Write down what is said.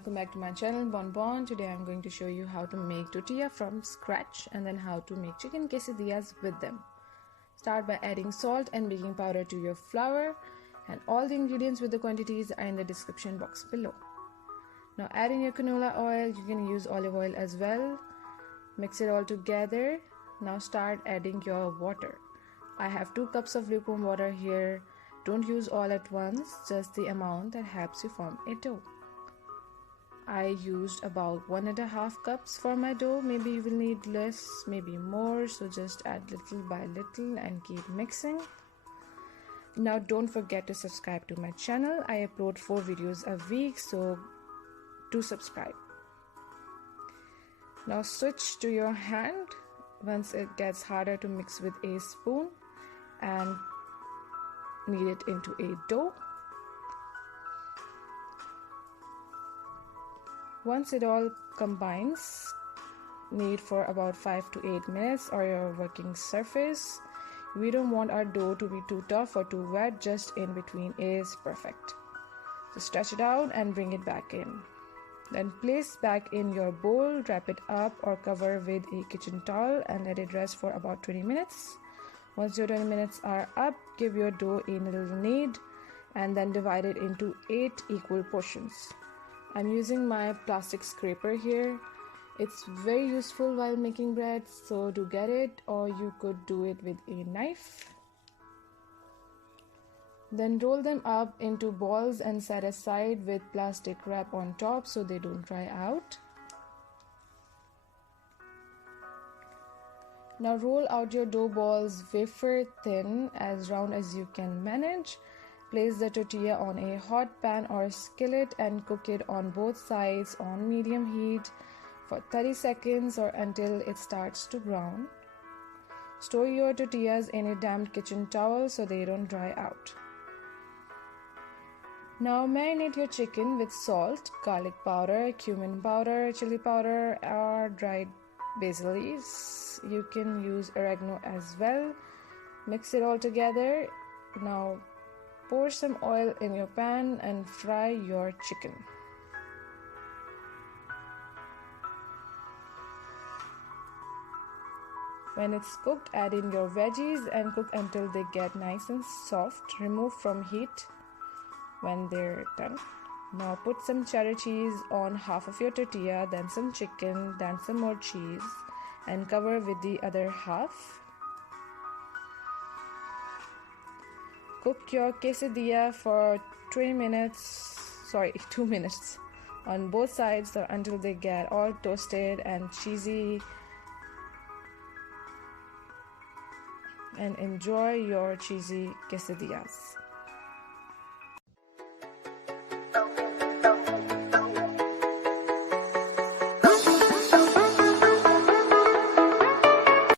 welcome back to my channel Bon. Today I'm going to show you how to make tortilla from scratch and then how to make chicken quesadillas with them. Start by adding salt and baking powder to your flour, and all the ingredients with the quantities are in the description box below. Now add in your canola oil. You can use olive oil as well. Mix it all together. Now start adding your water. I have 2 cups of lukewarm water here. Don't use all at once, just the amount that helps you form a dough. I used about 1.5 cups for my dough. Maybe you will need less, maybe more, so just add little by little and keep mixing. Now don't forget to subscribe to my channel. I upload 4 videos a week, so do subscribe. Now switch to your hand once it gets harder to mix with a spoon and knead it into a dough. Once it all combines, knead for about 5 to 8 minutes or your working surface. We don't want our dough to be too tough or too wet, just in between is perfect. So stretch it out and bring it back in. Then place back in your bowl, wrap it up or cover with a kitchen towel and let it rest for about 20 minutes. Once your 20 minutes are up, give your dough a little knead and then divide it into 8 equal portions. I'm using my plastic scraper here. It's very useful while making bread, so do get it, or you could do it with a knife. Then roll them up into balls and set aside with plastic wrap on top so they don't dry out. Now roll out your dough balls wafer thin, as round as you can manage. Place the tortilla on a hot pan or skillet and cook it on both sides on medium heat for 30 seconds or until it starts to brown. Store your tortillas in a damp kitchen towel so they don't dry out. Now marinate your chicken with salt, garlic powder, cumin powder, chili powder, or dried basil leaves. You can use oregano as well. Mix it all together. Now pour some oil in your pan and fry your chicken. When it's cooked, add in your veggies and cook until they get nice and soft. Remove from heat when they're done. Now put some cheddar cheese on half of your tortilla, then some chicken, then some more cheese, and cover with the other half. Cook your quesadilla for 2 minutes on both sides or until they get all toasted and cheesy. And enjoy your cheesy quesadillas.